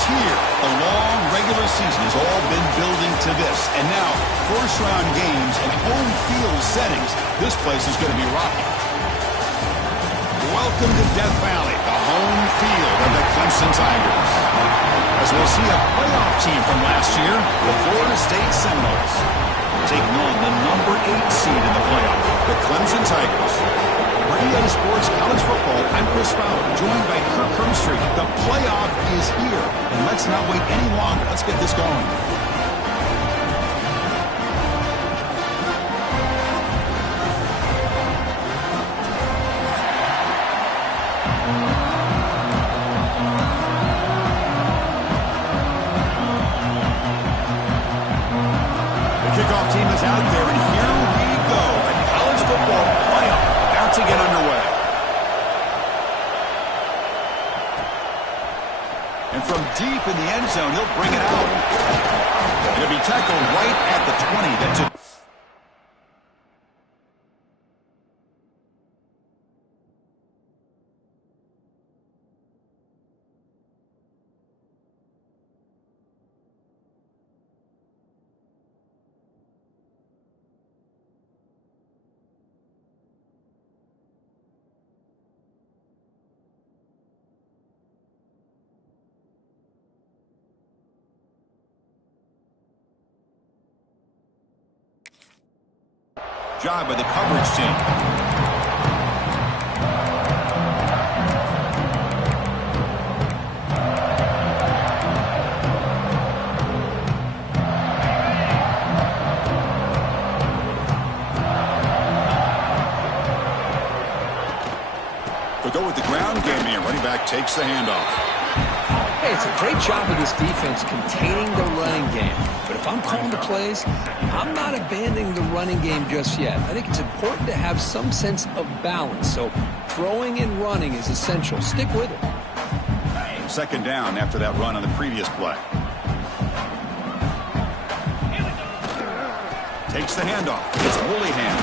is here. The long regular season has all been building to this. And now, first-round games and home field settings. This place is going to be rocking. Welcome to Death Valley, the home field of the Clemson Tigers. As we'll see a playoff team from last year, the Florida State Seminoles, taking on the number 8 seed in the playoff, the Clemson Tigers. Bringing you sports, college football, I'm Chris Fowler, joined by Kirk Hermstreet. The playoff is here, and let's not wait any longer. Let's get this going. Kickoff team is out there, and here we go. A college football playoff about to get underway. And from deep in the end zone, he'll bring it out. It'll be tackled right at the 20. That's it. Job by the coverage team. They'll go with the ground game here. Running back takes the handoff. Hey, it's a great job of this defense containing the running game. But if I'm calling the plays, I'm not abandoning the running game just yet. I think it's important to have some sense of balance. So throwing and running is essential. Stick with it. Second down after that run on the previous play. Takes the handoff. It's Woolyhan.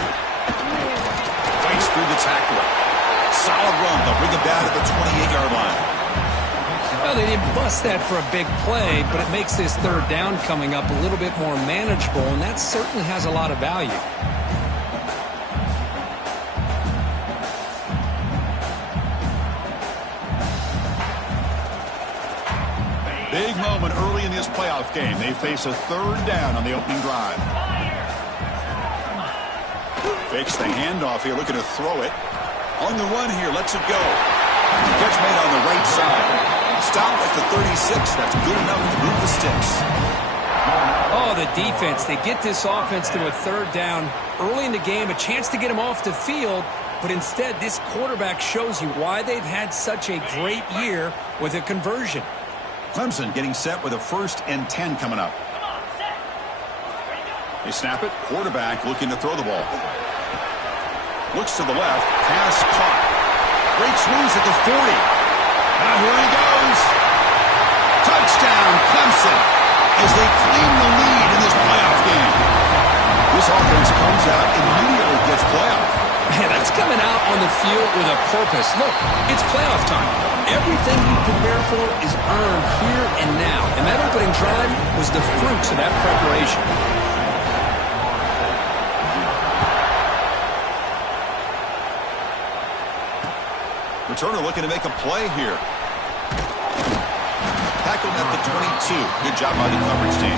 Fights through the tackler. Solid run. They'll bring him down to the 28-yard line. Well, they didn't bust that for a big play, but it makes this third down coming up a little bit more manageable, and that certainly has a lot of value. Big moment early in this playoff game. They face a third down on the opening drive. Fakes the handoff here, looking to throw it. On the run here, lets it go. Catch made on the right side. Stop at the 36. That's good enough to move the sticks. Oh, the defense. They get this offense to a third down early in the game, a chance to get them off the field, but instead this quarterback shows you why they've had such a great year with a conversion. Clemson getting set with a 1st and 10 coming up. They snap it. Quarterback looking to throw the ball. Looks to the left. Pass caught. Breaks loose at the 40. Now here he goes. Touchdown, Clemson, as they claim the lead in this playoff game. This offense comes out immediately gets playoff. Man, that's coming out on the field with a purpose. Look, it's playoff time. Everything you prepare for is earned here and now. And that opening drive was the fruits of that preparation. Returner looking to make a play here. Tackled at the 22. Good job by the coverage team.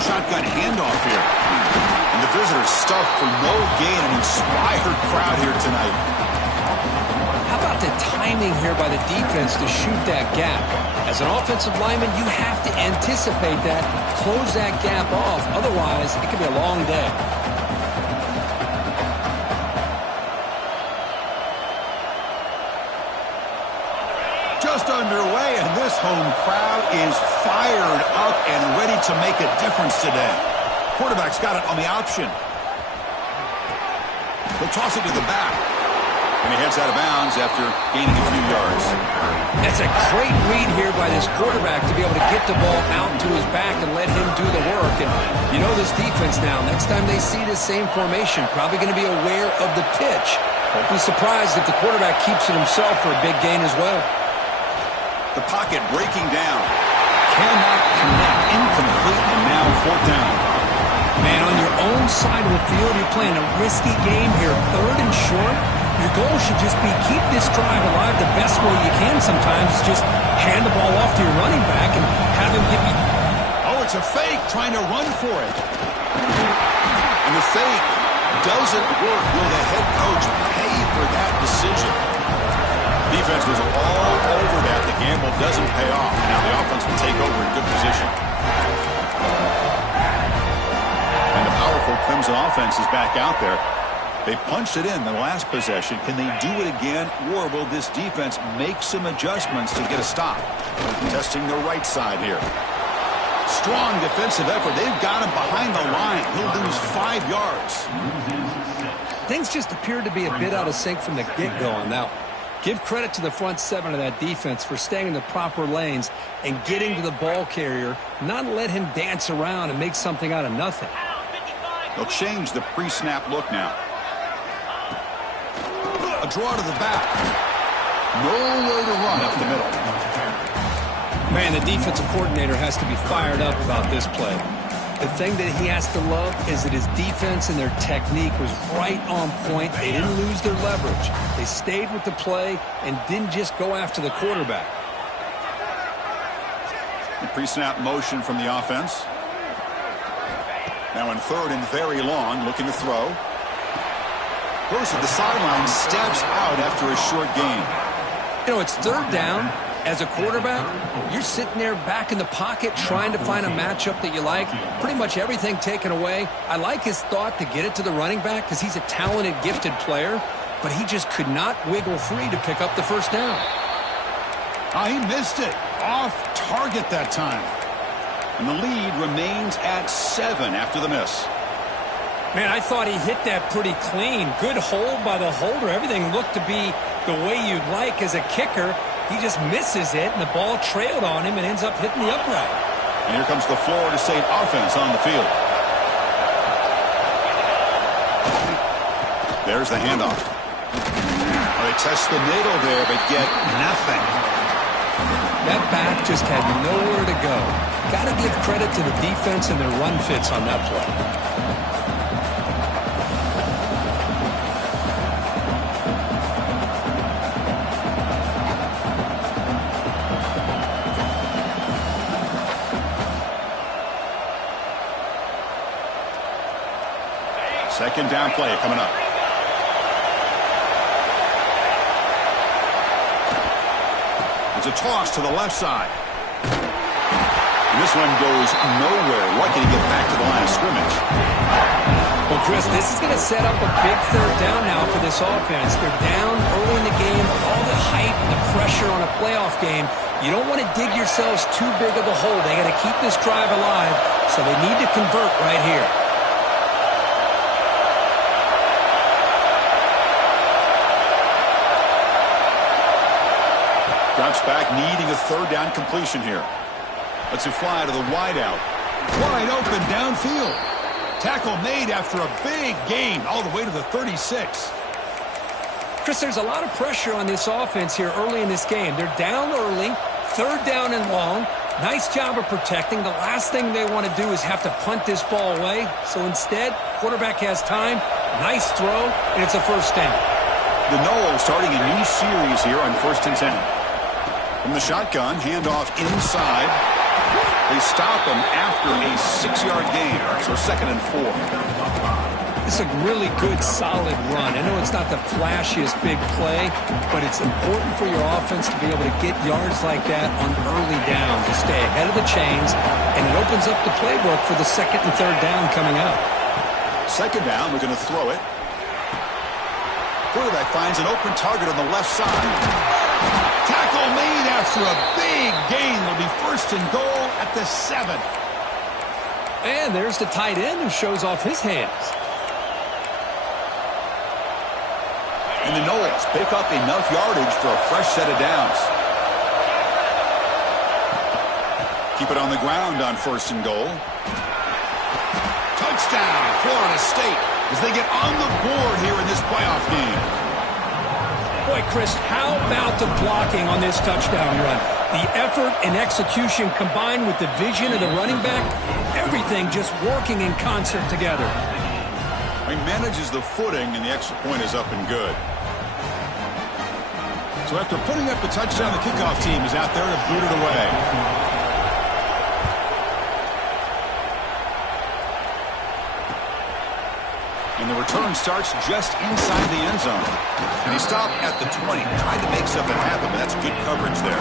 Shotgun handoff here. And the visitors stuffed for no gain. An inspired crowd here tonight. How about the timing here by the defense to shoot that gap? As an offensive lineman, you have to anticipate that, close that gap off. Otherwise, it could be a long day. Just underway, and this home crowd is fired up and ready to make a difference today. Quarterback's got it on the option. He'll toss it to the back. And he heads out of bounds after gaining a few yards. That's a great read here by this quarterback to be able to get the ball out to his back and let him do the work. And you know this defense now, next time they see this same formation, probably going to be aware of the pitch. Won't be surprised if the quarterback keeps it himself for a big gain as well. The pocket breaking down. Cannot connect. Incomplete, and now 4th down. Man, on your own side of the field, you're playing a risky game here. 3rd and short. Your goal should just be keep this drive alive the best way you can sometimes. Just hand the ball off to your running back and have him give you... Oh, it's a fake trying to run for it. And the fake doesn't work. Will the head coach pay for that decision? Defense was all over that. The gamble doesn't pay off. Now the offense will take over in good position. And the powerful Clemson offense is back out there. They punched it in the last possession. Can they do it again, or will this defense make some adjustments to get a stop? Testing the right side here. Strong defensive effort. They've got him behind the line. He'll lose 5 yards. Things just appeared to be a bit out of sync from the get-go on that one. Give credit to the front 7 of that defense for staying in the proper lanes and getting to the ball carrier, not let him dance around and make something out of nothing. They'll change the pre-snap look now. A draw to the back. Nowhere to run up the middle. Man, the defensive coordinator has to be fired up about this play. The thing that he has to love is that his defense and their technique was right on point. They didn't lose their leverage. They stayed with the play and didn't just go after the quarterback. The pre-snap motion from the offense. Now in 3rd and very long, looking to throw. Goes to the sideline, steps out after a short gain. You know, it's 3rd down. As a quarterback, you're sitting there back in the pocket trying to find a matchup that you like. Pretty much everything taken away. I like his thought to get it to the running back because he's a talented, gifted player, but he just could not wiggle free to pick up the 1st down. Oh, he missed it. Off target that time. And the lead remains at 7 after the miss. Man, I thought he hit that pretty clean. Good hold by the holder. Everything looked to be the way you'd like as a kicker. He just misses it, and the ball trailed on him and ends up hitting the upright. And here comes the Florida State offense on the field. There's the handoff. Well, they test the middle there, but get nothing. That back just had nowhere to go. Got to give credit to the defense and their run fits on that play. Second down play coming up. It's a toss to the left side. And this one goes nowhere. Lucky to get back to the line of scrimmage. Well, Chris, this is going to set up a big 3rd down now for this offense. They're down early in the game. All the hype and the pressure on a playoff game. You don't want to dig yourselves too big of a hole. They got to keep this drive alive, so they need to convert right here. Drops back, needing a 3rd down completion here. Lets it fly to the wideout. Wide open downfield. Tackle made after a big gain all the way to the 36. Chris, there's a lot of pressure on this offense here early in this game. They're down early, 3rd down and long. Nice job of protecting. The last thing they want to do is have to punt this ball away. So instead, quarterback has time. Nice throw, and it's a 1st down. The Noles starting a new series here on 1st and 10. From the shotgun, handoff inside. They stop him after a 6-yard gain, so 2nd and 4. It's a really good, solid run. I know it's not the flashiest big play, but it's important for your offense to be able to get yards like that on early down to stay ahead of the chains, and it opens up the playbook for the 2nd and 3rd down coming up. 2nd down, we're going to throw it. Quarterback finds an open target on the left side. Tackle made for a big gain. It'll be 1st and goal at the 7. And there's the tight end who shows off his hands. And the Knowles pick up enough yardage for a fresh set of downs. Keep it on the ground on 1st and goal. Touchdown, Florida State, as they get on the board here in this playoff game. Boy, Chris, how about the blocking on this touchdown run? The effort and execution combined with the vision of the running back, everything just working in concert together. He manages the footing, and the extra point is up and good. So after putting up the touchdown, the kickoff team is out there to boot it away. And the return starts just inside the end zone. And he stopped at the 20, tried to make something happen, but that's good coverage there.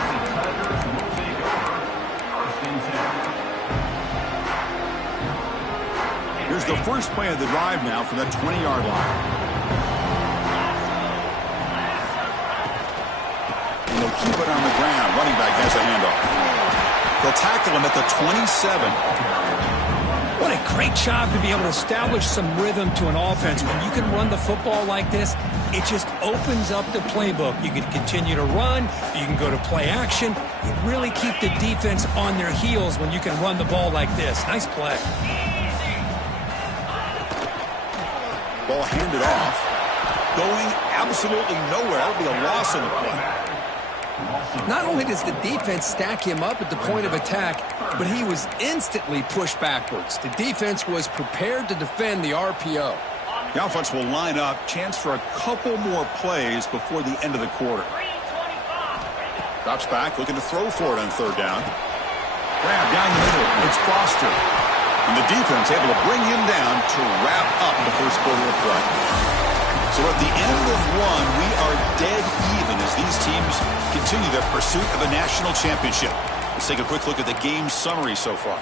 Here's the first play of the drive now from that 20-yard line. And they'll keep it on the ground. Running back has a handoff. They'll tackle him at the 27. What a great job to be able to establish some rhythm to an offense. When you can run the football like this, it just opens up the playbook. You can continue to run. You can go to play action. You really keep the defense on their heels when you can run the ball like this. Nice play. Ball handed off. Going absolutely nowhere. It'll be a loss in the play. Not only does the defense stack him up at the point of attack, but he was instantly pushed backwards. The defense was prepared to defend the RPO. The offense will line up. Chance for a couple more plays before the end of the quarter. Drops back, looking to throw for it on 3rd down. Grab down the middle. It's Foster. And the defense able to bring him down to wrap up the first quarter of play. So at the end of one, we are dead even as these teams continue their pursuit of a national championship. Let's take a quick look at the game summary so far.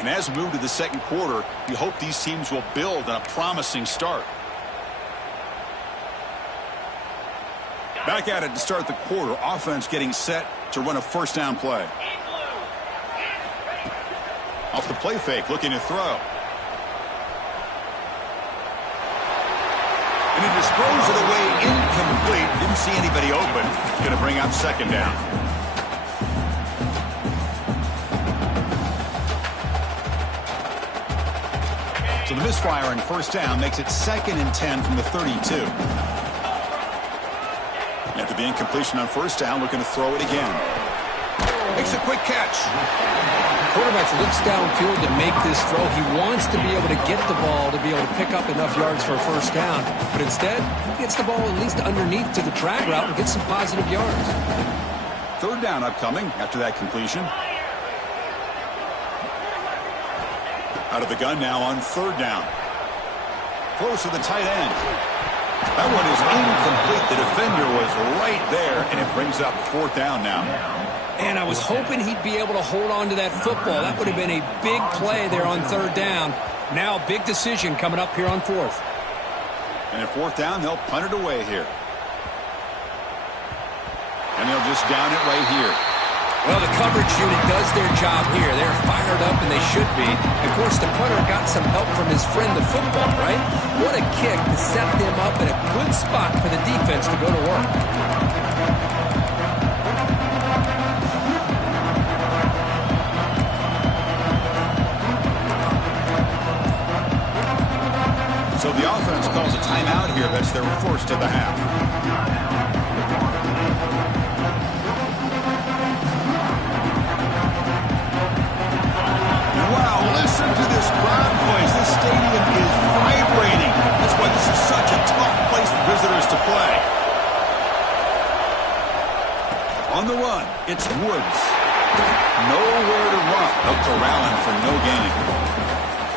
And as we move to the second quarter, we hope these teams will build on a promising start. Back at it to start the quarter. Offense getting set to run a 1st down play. Off the play fake, looking to throw. And he just throws it away incomplete. Didn't see anybody open. Going to bring up 2nd down. So the misfire on 1st down makes it 2nd and 10 from the 32. After the incompletion on 1st down, looking to throw it again. Makes a quick catch. Quarterback looks downfield to make this throw. He wants to be able to get the ball to be able to pick up enough yards for a 1st down. But instead, he gets the ball at least underneath to the drag route and gets some positive yards. 3rd down upcoming after that completion. Out of the gun now on 3rd down. Close to the tight end. That one is incomplete. The defender was right there, and it brings up 4th down now. And I was hoping he'd be able to hold on to that football. That would have been a big play there on 3rd down. Now, big decision coming up here on 4th. And at 4th down, they'll punt it away here. And they'll just down it right here. Well, the coverage unit does their job here. They're fired up, and they should be. Of course, the punter got some help from his friend, the football, right? What a kick to set them up in a good spot for the defense to go to work. So the offense calls a timeout here. That's their 1st of the half. And wow, listen to this crowd noise. This stadium is vibrating. That's why this is such a tough place for visitors to play. On the run, it's Woods. Nowhere to run. Up to Rowland for no gain.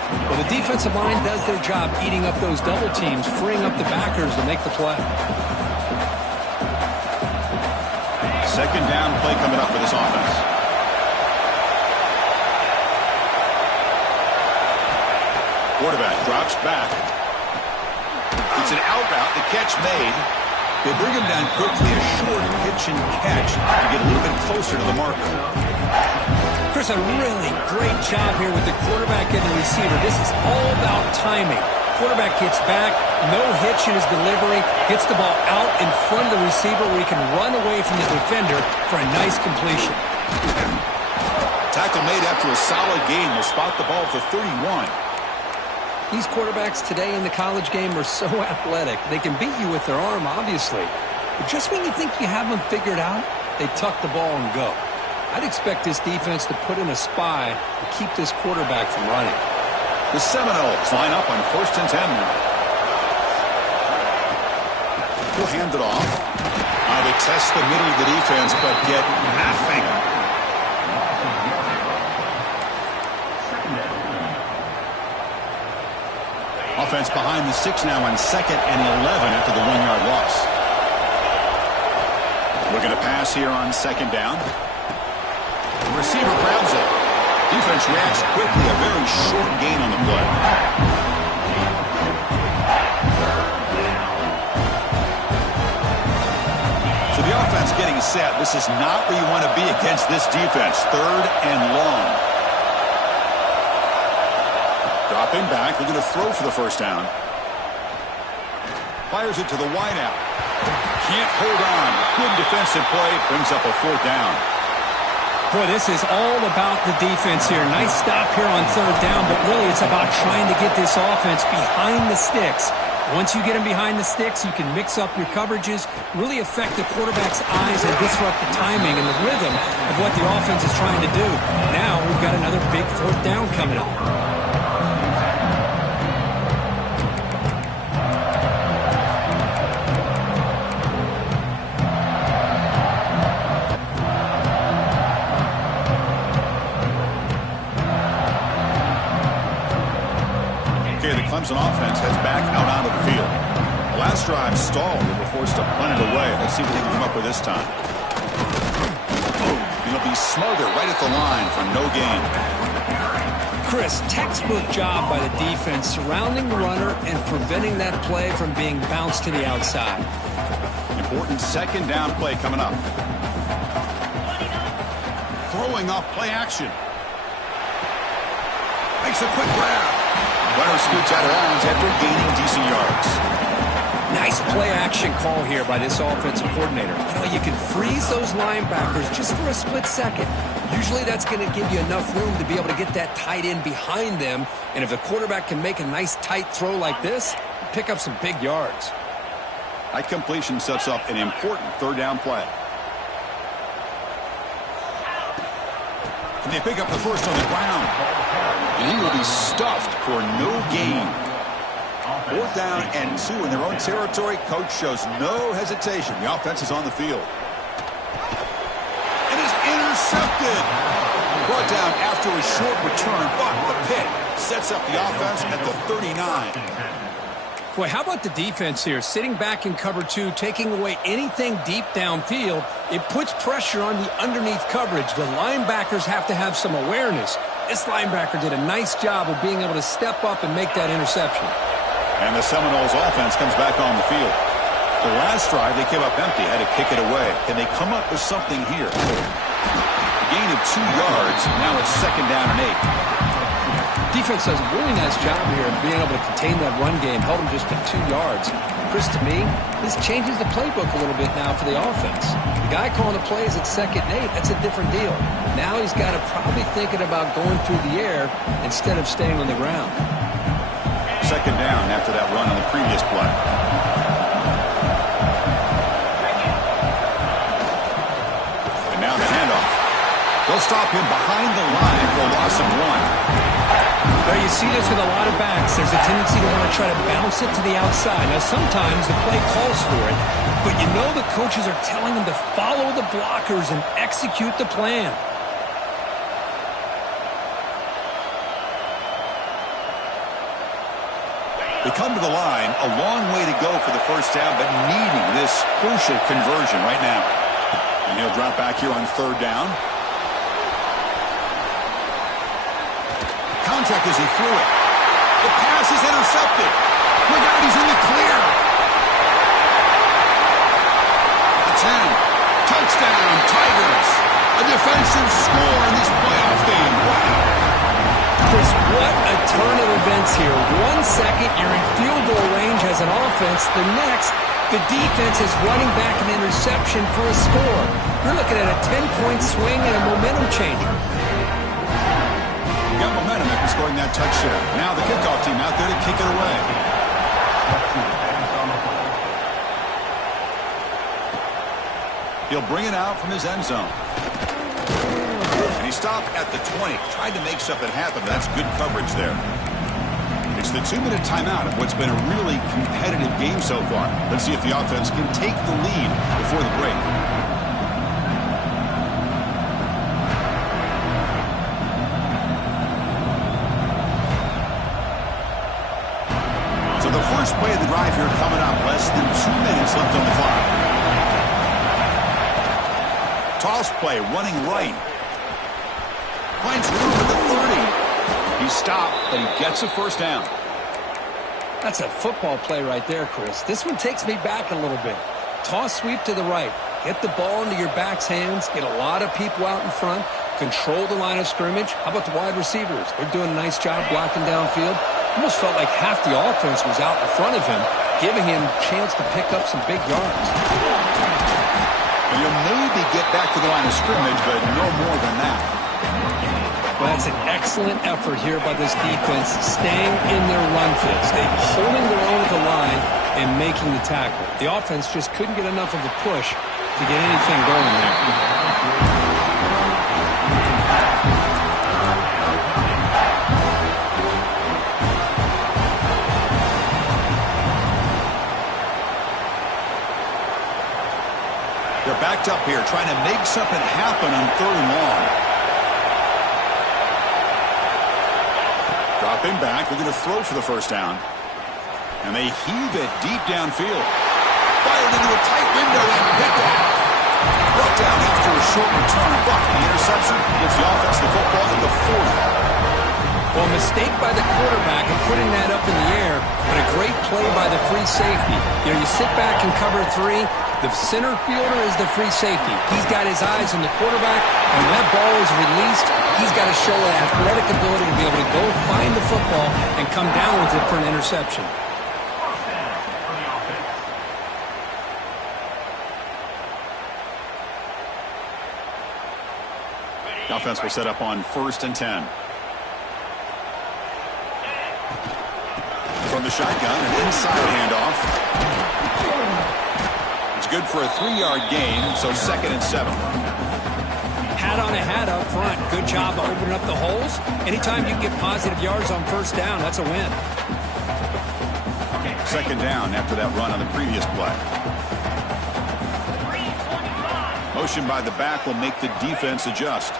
Well, the defensive line does their job eating up those double teams, freeing up the backers to make the play. 2nd down play coming up for this offense. Quarterback drops back. It's an out route. The catch made. They bring him down quickly, a short pitch and catch to get a little bit closer to the marker. Chris, a really great job here with the quarterback and the receiver. This is all about timing. Quarterback gets back, no hitch in his delivery, gets the ball out in front of the receiver where he can run away from the defender for a nice completion. Tackle made after a solid game. Will spot the ball for 31. These quarterbacks today in the college game are so athletic. They can beat you with their arm, obviously. But just when you think you have them figured out, they tuck the ball and go. I'd expect this defense to put in a spy to keep this quarterback from running. The Seminoles line up on 1st and 10 now. He'll hand it off. Now they test the middle of the defense, but get nothing. Offense behind the 6 now on 2nd and 11 after the 1-yard loss. Looking to pass here on 2nd down. The receiver grabs it. Defense reacts quickly. A very short gain on the play. So the offense getting set. This is not where you want to be against this defense. 3rd and long. Dropping back. They're going to throw for the 1st down. Fires it to the wideout. Can't hold on. Good defensive play. Brings up a 4th down. Boy, this is all about the defense here. Nice stop here on 3rd down, but really it's about trying to get this offense behind the sticks. Once you get them behind the sticks, you can mix up your coverages, really affect the quarterback's eyes and disrupt the timing and the rhythm of what the offense is trying to do. Now we've got another big 4th down coming up. Clemson offense heads back out onto the field. The last drive stalled. They were forced to punt it away. Let's see what they can come up with this time. It'll be Smother right at the line for no gain. Chris, textbook job by the defense surrounding the runner and preventing that play from being bounced to the outside. Important 2nd down play coming up. Throwing off play action. Makes a quick grab. Runner scoots out of bounds after gaining decent yards. Nice play-action call here by this offensive coordinator. You know, you can freeze those linebackers just for a split second. Usually that's going to give you enough room to be able to get that tight end behind them. And if the quarterback can make a nice tight throw like this, pick up some big yards. That completion sets up an important 3rd down play. And they pick up the 1st on the ground. And he will be stuffed for no gain. 4th down and 2 in their own territory. Coach shows no hesitation. The offense is on the field. It is intercepted. Brought down after a short return, but the pick sets up the offense at the 39. Boy, how about the defense here? Sitting back in cover 2, taking away anything deep downfield. It puts pressure on the underneath coverage. The linebackers have to have some awareness. This linebacker did a nice job of being able to step up and make that interception. And the Seminoles offense comes back on the field. The last drive, they came up empty, had to kick it away. Can they come up with something here? A gain of 2 yards. Now it's 2nd down and 8. Defense does a really nice job here of being able to contain that run game. Held them just to 2 yards. Chris, to me, this changes the playbook a little bit now for the offense. The guy calling the plays at 2nd and 8, that's a different deal. Now he's got to probably thinking about going through the air instead of staying on the ground. 2nd down after that run on the previous play. And now the handoff. They'll stop him behind the line for a loss of 1. Well, you see this with a lot of backs. There's a tendency to want to try to bounce it to the outside. Now, sometimes the play calls for it, but you know the coaches are telling them to follow the blockers and execute the plan. They come to the line, a long way to go for the 1st down, but needing this crucial conversion right now. And he'll drop back here on 3rd down. Contact as he threw it. The pass is intercepted. Look out, he's in the clear. 10. Touchdown, Tigers. A defensive score in this playoff game. Wow. Chris, what a turn of events here. 1 second, you're in field goal range as an offense. The next, the defense is running back an interception for a score. You're looking at a 10-point swing and a momentum changer. Got momentum after scoring that touchdown. Now the kickoff team out there to kick it away. He'll bring it out from his end zone. And he stopped at the 20. Tried to make something happen. That's good coverage there. It's the 2-minute timeout of what's been a really competitive game so far. Let's see if the offense can take the lead before the break. So the first play of the drive here coming up. Less than 2 minutes left on the clock. Toss play, running right. Finds room at the 30. He's stopped, but he gets a first down. That's a football play right there, Chris. This one takes me back a little bit. Toss sweep to the right. Get the ball into your back's hands. Get a lot of people out in front. Control the line of scrimmage. How about the wide receivers? They're doing a nice job blocking downfield. Almost felt like half the offense was out in front of him, giving him a chance to pick up some big yards. You'll maybe get back to the line of scrimmage, but no more than that. Well, that's an excellent effort here by this defense, staying in their run fits. They're holding their own at the line and making the tackle. The offense just couldn't get enough of a push to get anything going there. They're backed up here, trying to make something happen on 3rd and long. Dropping back, they're going to throw for the first down. And they heave it deep downfield. Fired into a tight window and picked off. Brought down after a short return, but the interception gives the offense the football at the 40. Well, a mistake by the quarterback in putting that up in the air, but a great play by the free safety. You know, you sit back and cover 3. The center fielder is the free safety. He's got his eyes on the quarterback, and when that ball is released, he's got to show an athletic ability to be able to go find the football and come down with it for an interception. The offense will set up on 1st and 10. From the shotgun, an inside handoff. It's good for a 3-yard gain, so 2nd and 7. Hat on a hat up front. Good job of opening up the holes. Anytime you can get positive yards on 1st down, that's a win. 2nd down after that run on the previous play. Motion by the back will make the defense adjust.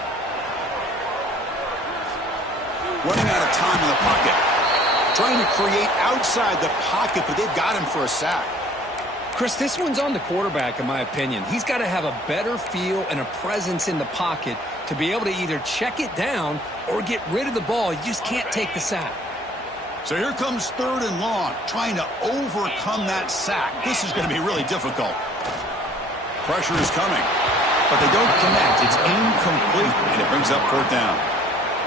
Running out of time in the pocket. Trying to create outside the pocket, but they've got him for a sack. Chris, this one's on the quarterback, in my opinion. He's got to have a better feel and a presence in the pocket to be able to either check it down or get rid of the ball. You just can't take the sack. So here comes 3rd and long, trying to overcome that sack. This is going to be really difficult. Pressure is coming, but they don't connect. It's incomplete, and it brings up 4th down.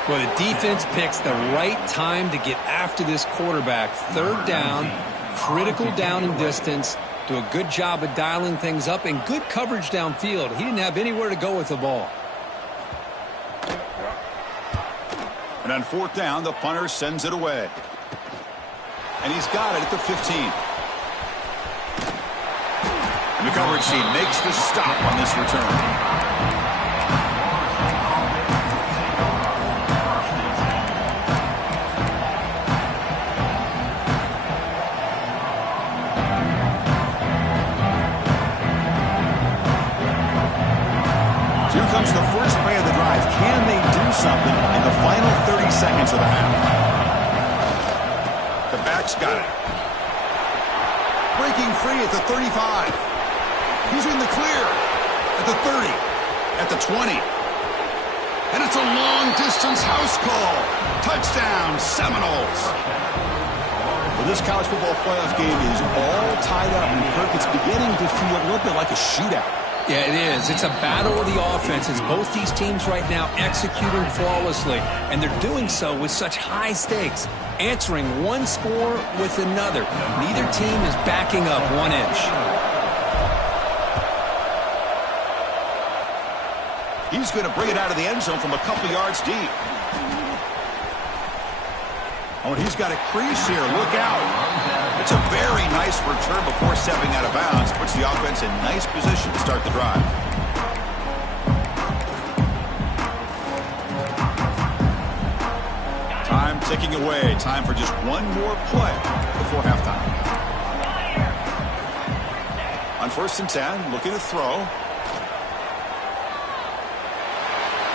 Well, the defense picks the right time to get after this quarterback. 3rd down, critical down and distance. Do a good job of dialing things up and good coverage downfield. He didn't have anywhere to go with the ball. And on 4th down, the punter sends it away. And he's got it at the 15. And the coverage team makes the stop on this return. Here comes the first play of the drive. Can they do something in the final 30 seconds of the half? The back's got it. Breaking free at the 35. He's in the clear at the 30, at the 20. And it's a long-distance house call. Touchdown, Seminoles. Well, this college football playoff game is all tied up, and Kirk, it's beginning to feel a little bit like a shootout. Yeah, it is. It's a battle of the offenses. Both these teams right now executing flawlessly, and they're doing so with such high stakes, answering one score with another. Neither team is backing up 1 inch. He's going to bring it out of the end zone from a couple yards deep. Oh, and he's got a crease here. Look out. It's a very nice return before stepping out of bounds. Puts the offense in nice position to start the drive. Time ticking away. Time for just one more play before halftime. On 1st and 10, looking to throw.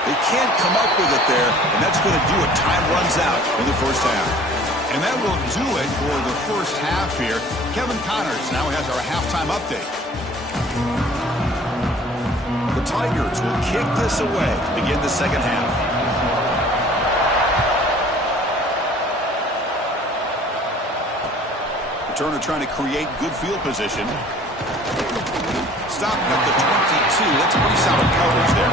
They can't come up with it there, and that's going to do it. Time runs out in the first half. And that will do it for the first half here. Kevin Connors now has our halftime update. The Tigers will kick this away to begin the second half. Returner trying to create good field position. Stopped at the 22. That's a pretty solid coverage there.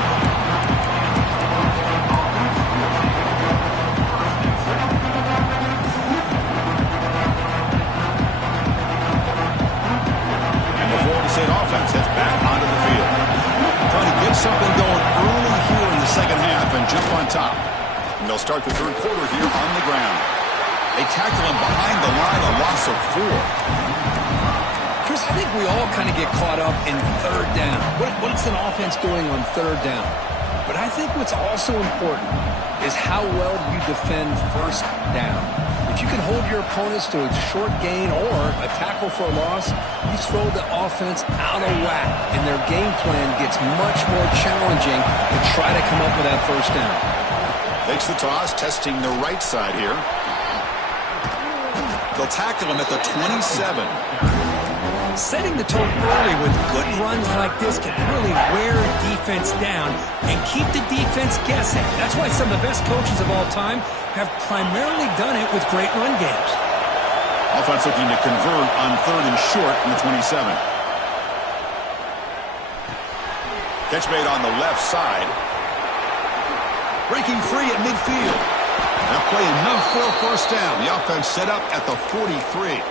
State offense heads back onto the field. Trying to get something going early here in the second half and jump on top. And they'll start the third quarter here on the ground. They tackle him behind the line, a loss of 4. Chris, I think we all kind of get caught up in third down. What's an offense doing on third down? But I think what's also important is how well you defend first down. If you can hold your opponents to a short gain or a tackle for a loss, you throw the offense out of whack, and their game plan gets much more challenging to try to come up with that first down. Takes the toss, testing the right side here. They'll tackle him at the 27. Setting the tone early with good runs like this can really wear a defense down and keep the defense guessing. That's why some of the best coaches of all time have primarily done it with great run games. Offense looking to convert on 3rd and short from the 27. Catch made on the left side. Breaking free at midfield. That play enough for a first down. The offense set up at the 43.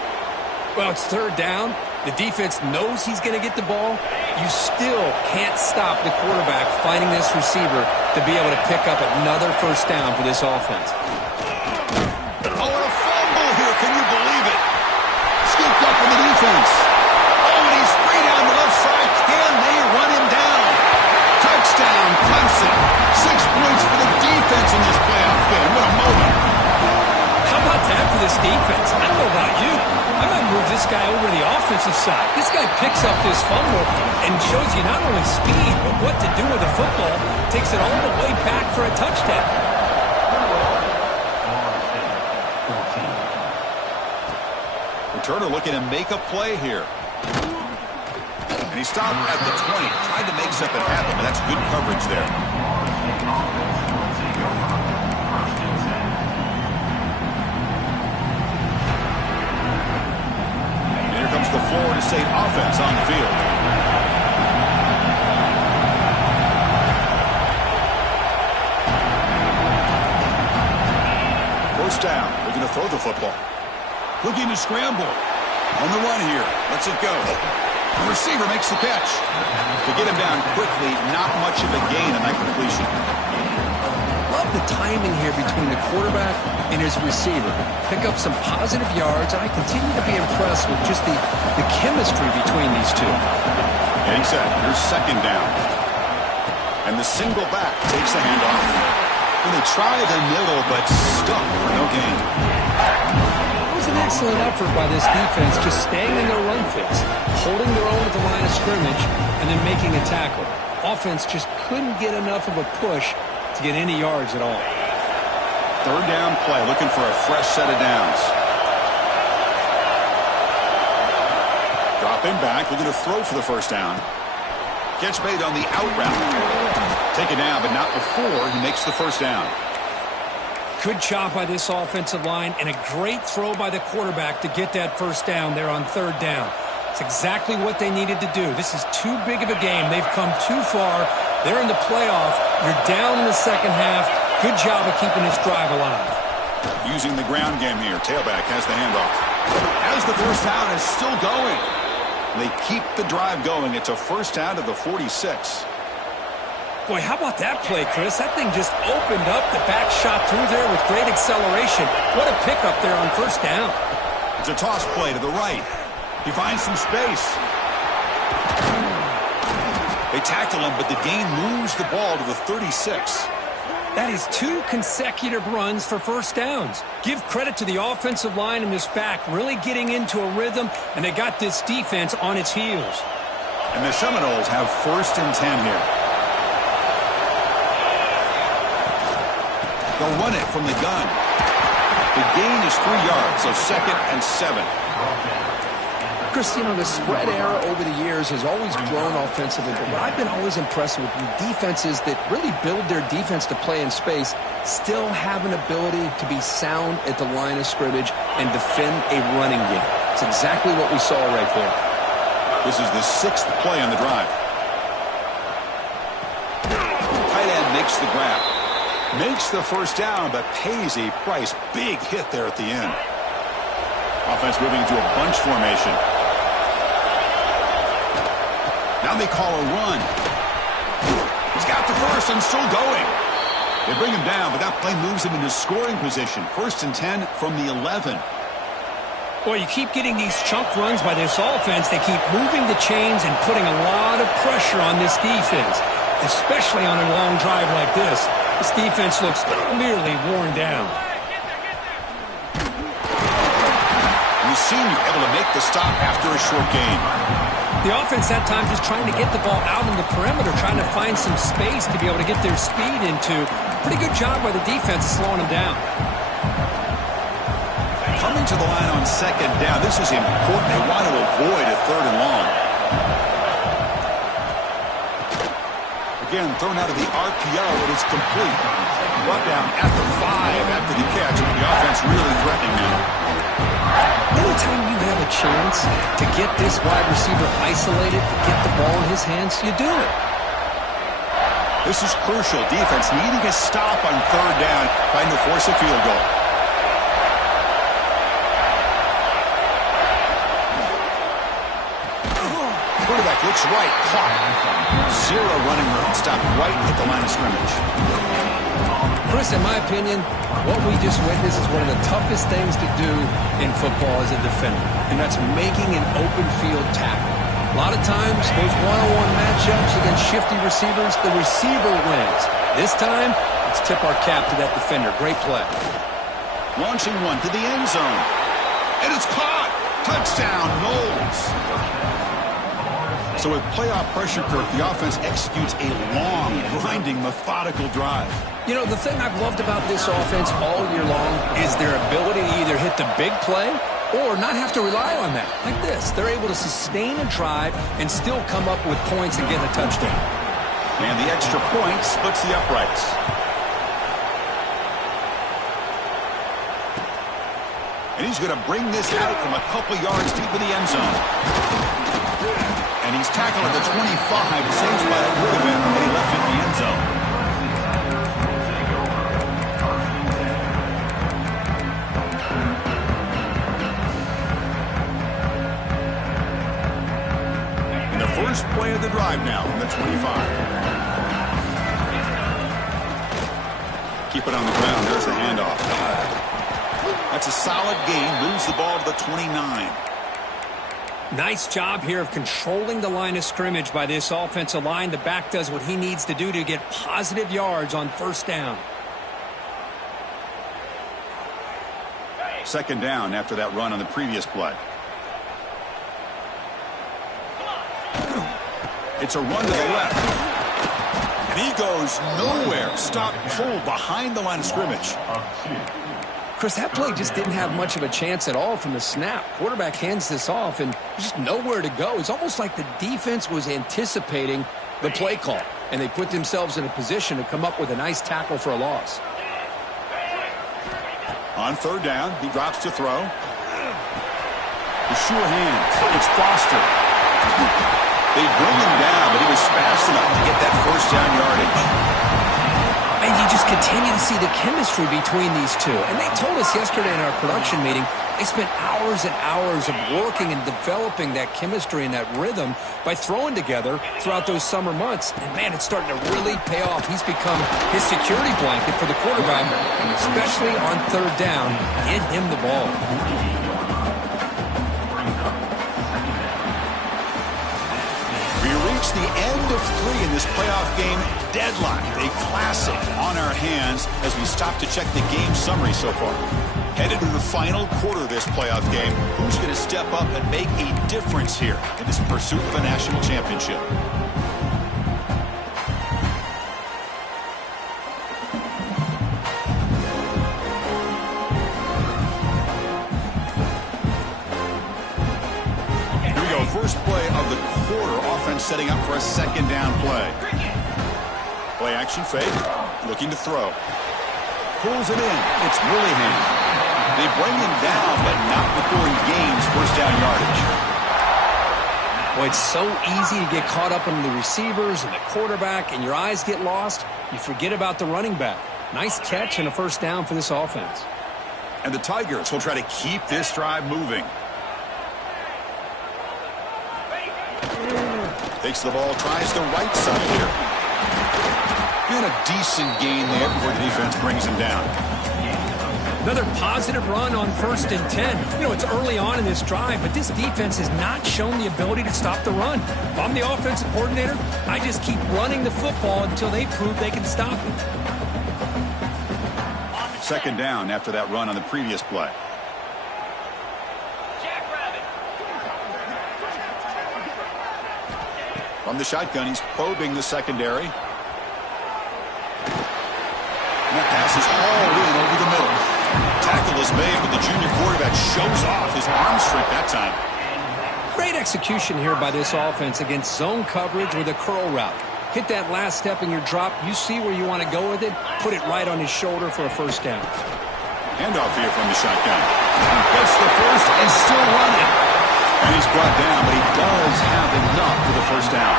Well, it's third down. The defense knows he's going to get the ball. You still can't stop the quarterback finding this receiver to be able to pick up another first down for this offense. Oh, and a fumble here. Can you believe it? Scooped up in the defense. Oh, and he's free down the left side. Can they run him down? Touchdown, Clemson. 6 points for the defense in this playoff game. What a moment. How about that for this defense? I don't know about you. I might move this guy over to the offensive side. This guy picks up this fumble and shows you not only speed, but what to do with the football. Takes it all the way back for a touchdown. Returner looking to make a play here. And he stopped at the 20. Tried to make something happen, but that's good coverage there. The Florida State offense on the field. First down. We're going to throw the football. Looking to scramble. On the run here. Let's it go. The receiver makes the catch. To get him down quickly, not much of a gain on that completion. Love the timing here between the quarterback and his receiver. Pick up some positive yards, and I continue to be impressed with just the chemistry between these two. And he said, here's second down. And the single back takes the handoff. And they try the middle, but stuck for no gain. It was an excellent effort by this defense, just staying in their run fix, holding their own at the line of scrimmage, and then making a tackle. Offense just couldn't get enough of a push to get any yards at all. Third down play, looking for a fresh set of downs. Dropping back, looking to throw for the first down. Catch made on the out route. Taken down, but not before he makes the first down. Good job by this offensive line, and a great throw by the quarterback to get that first down there on third down. It's exactly what they needed to do. This is too big of a game. They've come too far. They're in the playoff. You're down in the second half. Good job of keeping this drive alive. Using the ground game here. Tailback has the handoff. As the first down is still going. They keep the drive going. It's a first down to the 46. Boy, how about that play, Chris? That thing just opened up. The back shot through there with great acceleration. What a pickup there on first down. It's a toss play to the right. He finds some space. They tackle him, but the gain moves the ball to the 36. That is 2 consecutive runs for first downs. Give credit to the offensive line and this back really getting into a rhythm, and they got this defense on its heels. And the Seminoles have first and 10 here. They'll run it from the gun. The gain is 3 yards, so second and 7. Chris, you know, the spread era over the years has always grown offensively, but what I've been always impressed with defenses that really build their defense to play in space still have an ability to be sound at the line of scrimmage and defend a running game. It's exactly what we saw right there. This is the 6th play on the drive. Tight end makes the grab. Makes the first down, but pays a price. Big hit there at the end. Offense moving to a bunch formation. Now they call a run. He's got the first and still going. They bring him down, but that play moves him into scoring position. First and 10 from the 11. Boy, you keep getting these chunk runs by this offense. They keep moving the chains and putting a lot of pressure on this defense, especially on a long drive like this. This defense looks nearly worn down. You seem able to make the stop after a short gain. The offense that time just trying to get the ball out on the perimeter, trying to find some space to be able to get their speed into. Pretty good job by the defense slowing them down. Coming to the line on second down. This is important. They want to avoid a third and long. Again, thrown out of the RPO. It is complete. Brought down at the 5 after the catch. The offense really threatening now. Anytime you have a chance to get this wide receiver isolated, to get the ball in his hands, you do it. This is crucial. Defense needing a stop on third down, trying to force a field goal. Quarterback looks right, caught. 0 running room, stopped right at the line of scrimmage. Chris, in my opinion, what we just witnessed is one of the toughest things to do in football as a defender, and that's making an open field tackle. A lot of times, those one-on-one matchups against shifty receivers, the receiver wins. This time, let's tip our cap to that defender. Great play. Launching one to the end zone. And it's caught. Touchdown, Knowles. So with playoff pressure, Kirk, the offense executes a long, grinding, methodical drive. You know, the thing I've loved about this offense all year long is their ability to either hit the big play or not have to rely on that. Like this, they're able to sustain a drive and still come up with points and get a touchdown. And the extra point splits the uprights. And he's going to bring this out from a couple yards deep in the end zone. And he's tackled at the 25. The same spot it would have been when he left it in the end zone. And the first play of the drive now from the 25. Keep it on the ground. There's the handoff. That's a solid gain. Moves the ball to the 29. Nice job here of controlling the line of scrimmage by this offensive line. The back does what he needs to do to get positive yards on first down. Second down after that run on the previous play. It's a run to the left. And he goes nowhere. Stop cold behind the line of scrimmage. Chris, that play just didn't have much of a chance at all from the snap. Quarterback hands this off, and there's just nowhere to go. It's almost like the defense was anticipating the play call, and they put themselves in a position to come up with a nice tackle for a loss. On third down, he drops to throw. The sure hands. It's Foster. They bring him down, but he was fast enough to get that first down yardage. And you just continue to see the chemistry between these two. And they told us yesterday in our production meeting, they spent hours and hours of working and developing that chemistry and that rhythm by throwing together throughout those summer months. And, man, it's starting to really pay off. He's become his security blanket for the quarterback, and especially on third down, get him the ball. The end of 3 in this playoff game. Deadlocked, a classic on our hands as we stop to check the game summary so far. Headed to the final quarter of this playoff game. Who's going to step up and make a difference here in this pursuit of a national championship? First play of the quarter, offense setting up for a second down play. Play action fake, looking to throw. Pulls it in, it's Willingham. They bring him down, but not before he gains first down yardage. Boy, it's so easy to get caught up in the receivers and the quarterback, and your eyes get lost. You forget about the running back. Nice catch and a first down for this offense. And the Tigers will try to keep this drive moving. Takes the ball, tries the right side here. And a decent gain there before the defense brings him down. Another positive run on 1st and 10. You know, it's early on in this drive, but this defense has not shown the ability to stop the run. If I'm the offensive coordinator, I just keep running the football until they prove they can stop it. Second down after that run on the previous play. From the shotgun, he's probing the secondary. And that pass is hauled in over the middle. Tackle is made, but the junior quarterback shows off his arm strength that time. Great execution here by this offense against zone coverage with a curl route. Hit that last step in your drop. You see where you want to go with it. Put it right on his shoulder for a first down. Handoff here from the shotgun. Gets the first and still running. And he's brought down, but he does have enough for the first down.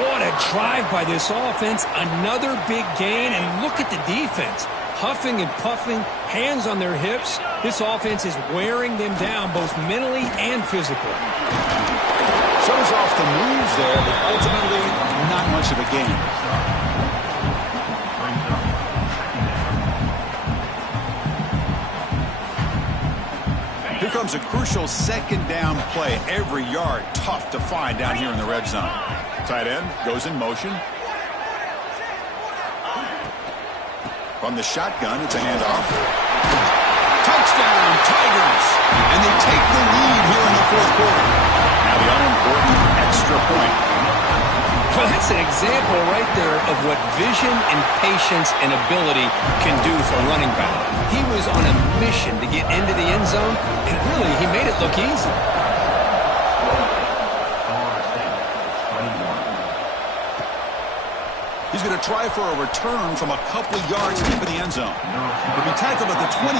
What a drive by this offense. Another big gain, and look at the defense. Huffing and puffing, hands on their hips. This offense is wearing them down both mentally and physically. Shows off the moves there, but ultimately not much of a gain. Here comes a crucial second down play. Every yard tough to find down here in the red zone. Tight end goes in motion. From the shotgun, it's a handoff. Touchdown, Tigers! And they take the lead here in the fourth quarter. Now the all-important extra point. Well, that's an example right there of what vision and patience and ability can do for a running back. He was on a mission to get into the end zone, and really, he made it look easy. He's going to try for a return from a couple of yards deep in the end zone. He'll be tackled at the 21.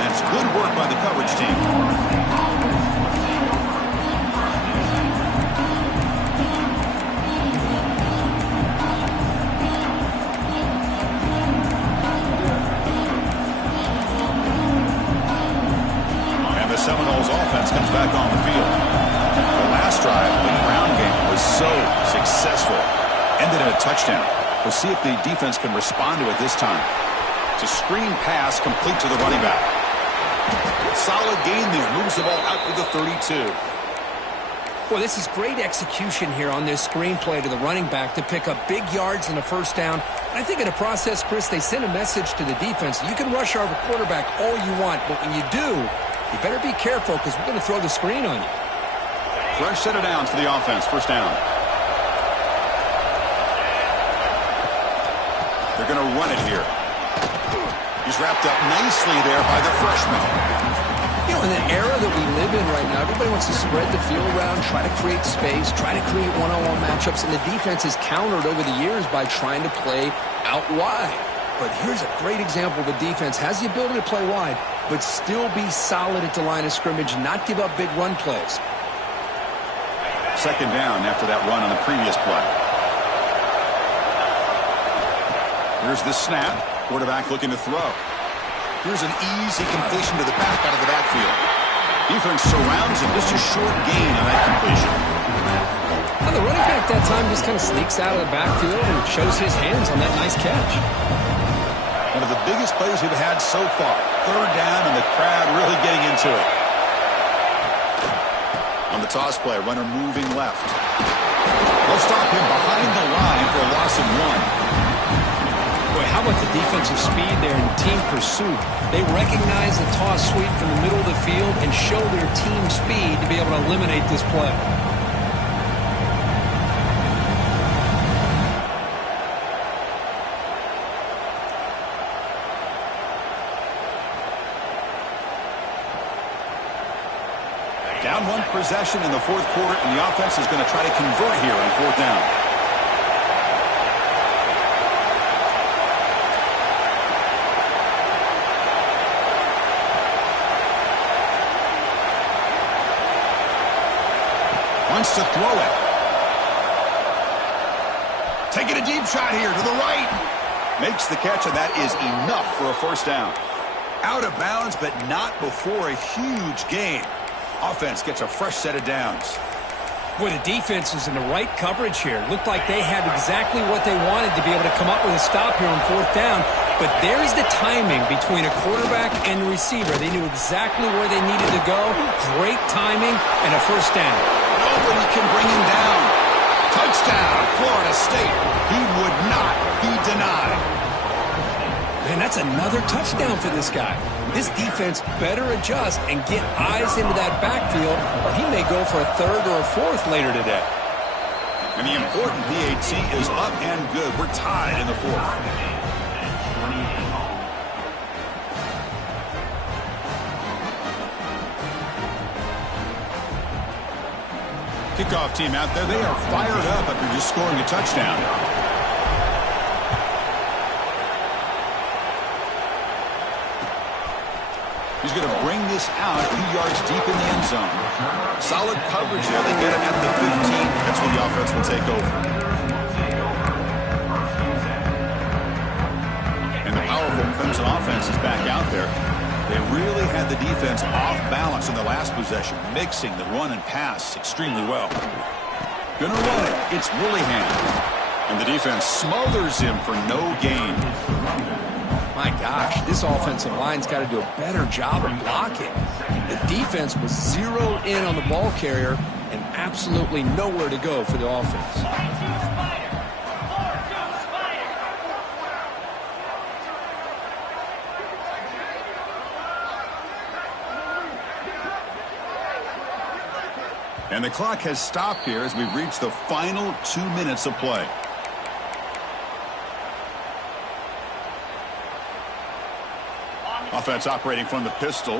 That's good work by the coverage team. Seminoles offense comes back on the field. The last drive, the ground game, was so successful. Ended in a touchdown. We'll see if the defense can respond to it this time. It's a screen pass complete to the running back. Solid gain there. Moves the ball out to the 32. Well, this is great execution here on this screen play to the running back to pick up big yards and a first down. I think in the process, Chris, they sent a message to the defense. You can rush our quarterback all you want, but when you do, you better be careful because we're going to throw the screen on you. Fresh set of downs for the offense. First down. They're going to run it here. He's wrapped up nicely there by the freshman. You know, in the era that we live in right now, everybody wants to spread the field around, try to create space, try to create one-on-one matchups, and the defense is countered over the years by trying to play out wide. But here's a great example of a defense has the ability to play wide, but still be solid at the line of scrimmage and not give up big run plays. Second down after that run on the previous play. Here's the snap. Quarterback looking to throw. Here's an easy completion to the back out of the backfield. Defense surrounds him. Just a short gain on that completion. Now the running back that time just kind of sneaks out of the backfield and shows his hands on that nice catch. One of the biggest plays we've had so far. Third down and the crowd really getting into it. On the toss play, runner moving left. They'll stop him behind the line for a loss of 1. Boy, how about the defensive speed there in team pursuit? They recognize the toss sweep from the middle of the field and show their team speed to be able to eliminate this play. Down 1 possession in the fourth quarter, and the offense is going to try to convert here on fourth down. Wants to throw it. Taking a deep shot here to the right. Makes the catch, and that is enough for a first down. Out of bounds, but not before a huge gain. Offense gets a fresh set of downs. Boy, the defense is in the right coverage here. Looked like they had exactly what they wanted to be able to come up with a stop here on fourth down. But there's the timing between a quarterback and the receiver. They knew exactly where they needed to go. Great timing and a first down. Nobody can bring him down. Touchdown, Florida State. He would not be denied. Man, that's another touchdown for this guy. This defense better adjust and get eyes into that backfield, or he may go for a third or a fourth later today. And the important PAT is up and good. We're tied in the fourth. Kickoff team out there, they are fired up after just scoring a touchdown. He's going to bring this out a few yards deep in the end zone. Solid coverage there. They get it at the 15. That's where the offense will take over. And the powerful Clemson offense is back out there. They really had the defense off balance in the last possession, mixing the run and pass extremely well. Gonna run it. It's Willingham. And the defense smothers him for no gain. My gosh, this offensive line's got to do a better job of blocking. The defense was zeroed in on the ball carrier and absolutely nowhere to go for the offense. And the clock has stopped here as we've reached the final 2 minutes of play. Offense operating from the pistol.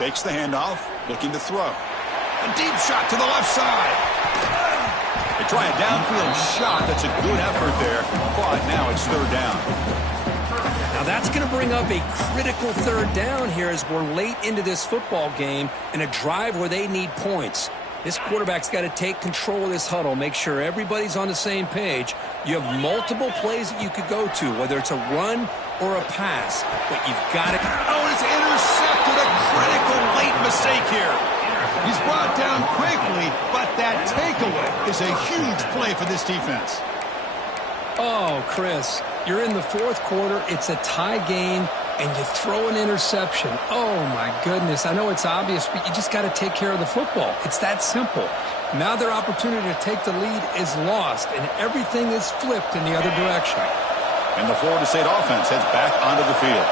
Fakes the handoff, looking to throw. A deep shot to the left side. They try a downfield shot. That's a good effort there. But now it's third down. Now that's going to bring up a critical third down here as we're late into this football game in a drive where they need points. This quarterback's got to take control of this huddle, make sure everybody's on the same page. You have multiple plays that you could go to, whether it's a run or a pass, but you've got to... Oh, it's intercepted. A critical late mistake here. He's brought down quickly, but that takeaway is a huge play for this defense. Oh, Chris, you're in the fourth quarter. It's a tie game, and you throw an interception. Oh, my goodness. I know it's obvious, but you just got to take care of the football. It's that simple. Now their opportunity to take the lead is lost, and everything is flipped in the other direction. And the Florida State offense heads back onto the field.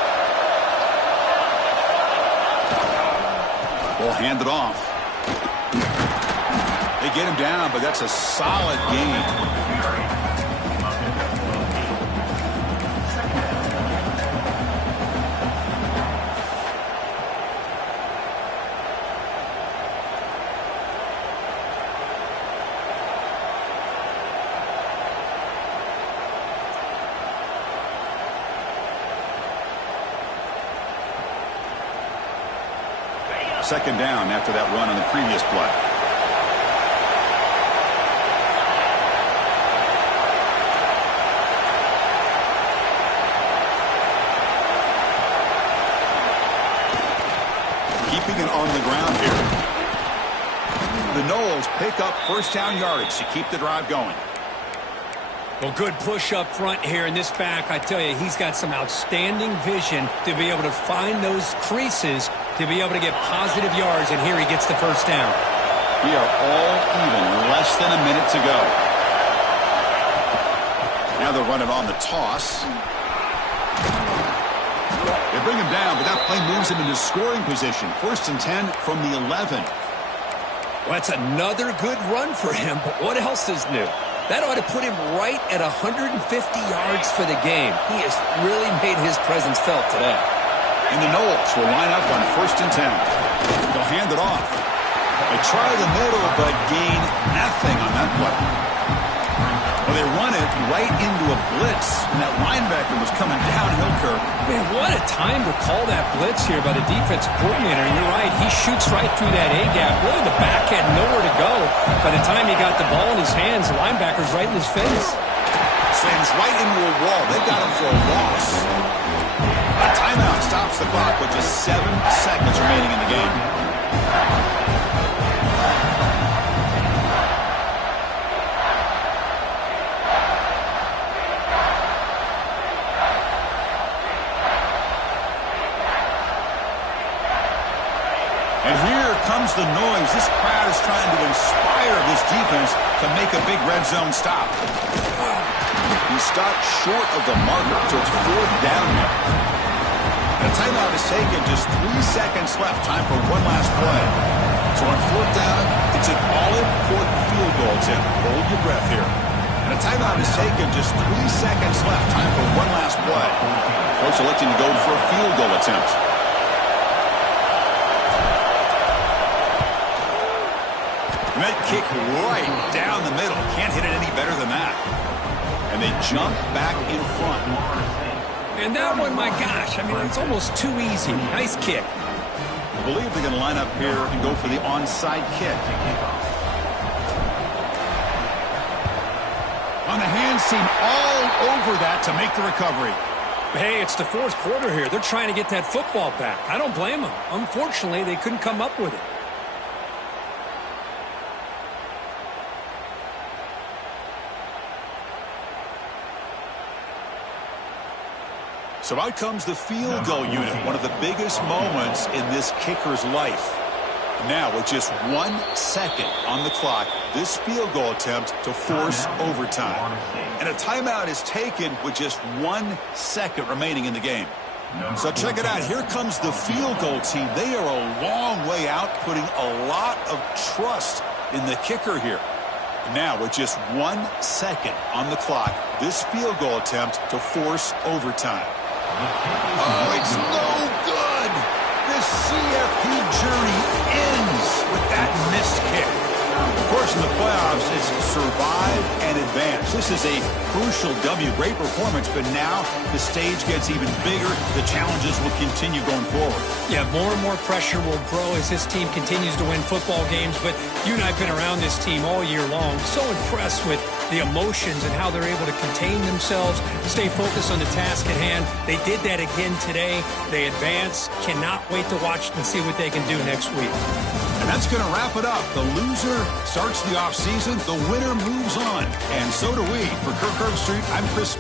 Ball handed off. They get him down, but that's a solid gain. Second down after that run on the previous play. Keeping it on the ground here. The Noles pick up first down yardage to keep the drive going. Well, good push up front here in this back. I tell you, he's got some outstanding vision to be able to find those creases to be able to get positive yards, and here he gets the first down. We are all even, less than a minute to go. Now they'll run it on the toss. They bring him down, but that play moves him into scoring position. First and 10 from the 11. Well, that's another good run for him, but what else is new? That ought to put him right at 150 yards for the game. He has really made his presence felt today. And the Noles will line up on first and 10. They'll hand it off. They try the middle, but gain nothing on that play. Well, they run it right into a blitz, and that linebacker was coming downhill curve. Man, what a time to call that blitz here by the defensive coordinator. And you're right, he shoots right through that A-gap. Really, the back had nowhere to go. By the time he got the ball in his hands, the linebacker's right in his face. Slams right into a wall. They got him for a loss. A timeout stops the clock with just 7 seconds remaining in the game. And here comes the noise. This crowd is trying to inspire this defense to make a big red zone stop. He stopped short of the marker, so it's fourth down now. The timeout is taken, just 3 seconds left. Time for one last play. So on fourth down, it's an all-important field goal attempt. Hold your breath here. And a timeout is taken, just 3 seconds left. Time for one last play. Coach electing to go for a field goal attempt. And that kick right down the middle. Can't hit it any better than that. And they jump back in front. And that one, my gosh, I mean, it's almost too easy. Nice kick. I believe they're going to line up here and go for the onside kick. On the hands team all over that to make the recovery. Hey, it's the fourth quarter here. They're trying to get that football back. I don't blame them. Unfortunately, they couldn't come up with it. So out comes the field goal unit, one of the biggest moments in this kicker's life. Now, with just 1 second on the clock, this field goal attempt to force overtime. And a timeout is taken with just 1 second remaining in the game. So check it out. Here comes the field goal team. They are a long way out, putting a lot of trust in the kicker here. Now, with just 1 second on the clock, this field goal attempt to force overtime. Oh, it's no good. This CFP journey ends with that missed kick. Of course, in the playoffs, it's survive and advance. This is a crucial W. Great performance, but now the stage gets even bigger. The challenges will continue going forward. Yeah, more and more pressure will grow as this team continues to win football games. But you and I have been around this team all year long. So impressed with the emotions and how they're able to contain themselves, stay focused on the task at hand. They did that again today. They advance. Cannot wait to watch and see what they can do next week. And that's going to wrap it up. The loser starts the offseason. The winner moves on. And so do we. For Kirk Herbstreit, I'm Chris.